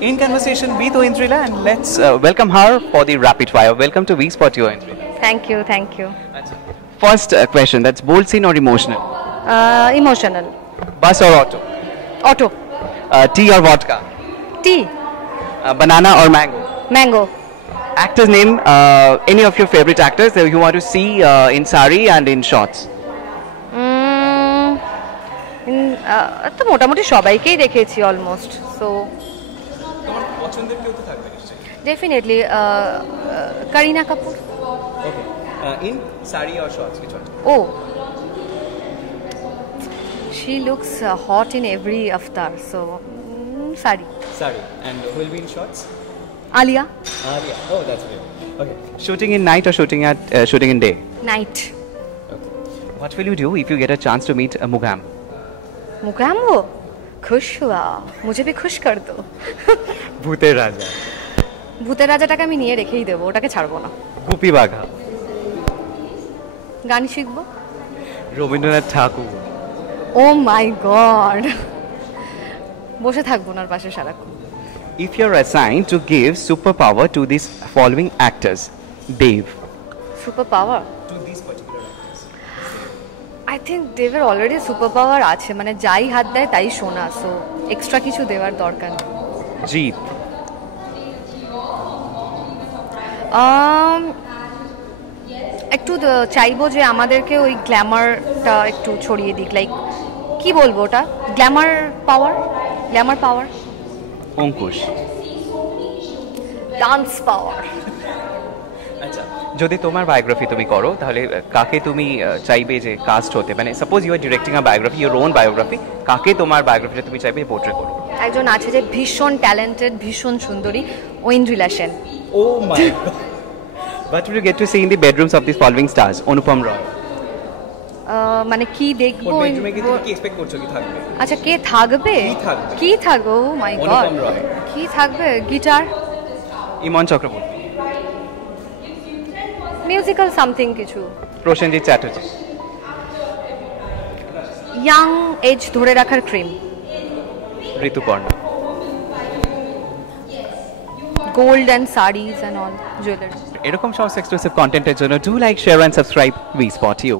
in conversation with Oindrila, and let's welcome her for the rapid fire. Welcome to V Spot, Oindrila. Thank you, thank you. First question, that's bold scene or emotional? Emotional. Bus or auto? Auto. Tea or vodka? Tea. Banana or mango? Mango. Actor's name, any of your favorite actors that you want to see in sari and in shorts? তো মোটামুটি সবাইকেই দেখেছি almost so definitely Kareena Kapoor In sari or shorts, which one? Oh, she looks hot in every avatar, so sari. Sari. And who will be in shorts? Alia. Alia. Oh, that's weird. Okay. Shooting in night or shooting in day? Night. Okay. What will you do if you get a chance to meet Mugam? मुकाम वो खुश हुआ मुझे भी खुश कर दो ভূতের রাজা ভূতের রাজাটাকে আমি নিয়ে রেখেই দেবো ওটাকে ছাড়বো না গুপি বাঘা গান শিখবো রবীন্দ্রনাথ ঠাকুর ও মাই গড বসে থাকবো ওনার পাশে সারাক্ষণ If you're assigned to give superpower to these following actors, Dave. Super power To these particular actors. I think দেবের অলরেডি সুপার পাওয়ার আছে মানে যাই হাত দেয় তাই শোনা সো এক্সট্রা কিছু দেওয়ার দরকার নেই Jeet. একটু চাইবো যে আমাদেরকে ওই গ্ল্যামারটা একটু ছড়িয়ে দিক লাইক কি বলবো ওটা গ্ল্যামার পাওয়ার অঙ্কুশ ডান্স পাওয়ার আচ্ছা যদি তোমার বায়োগ্রাফি তুমি করো তাহলে কাকে তুমি চাইবে যে কাস্ট হতে মানে suppose you are directing a biography your own biography কাকে তোমার বায়োগ্রাফিটা তুমি চাইবে পোর্ট্রে করো একজন আছে যে ভীষণ ট্যালেন্টেড ভীষণ সুন্দরী ঐন্দ্রিলা সেন ও মাই god What will you get to see in the bedrooms of these following stars? Anupam Roy. মানে কি দেখবো বেডরুমে কি তুমি কি এক্সপেক্ট করছো কি থাকবে আচ্ছা কে থাকবে কি থাকবে ও মাই গড অনুপম রয় কি থাকবে guitar Iman Chakraborty musical something কিছু প্রসেনজিৎ চ্যাটার্জি ইয়াং এজ ধরে রাখার cream Rituparna gold and saris and all jewellery এরকম সমস্ত এক্সক্লুসিভ কন্টেন্টের জন্য do like share and subscribe we spot you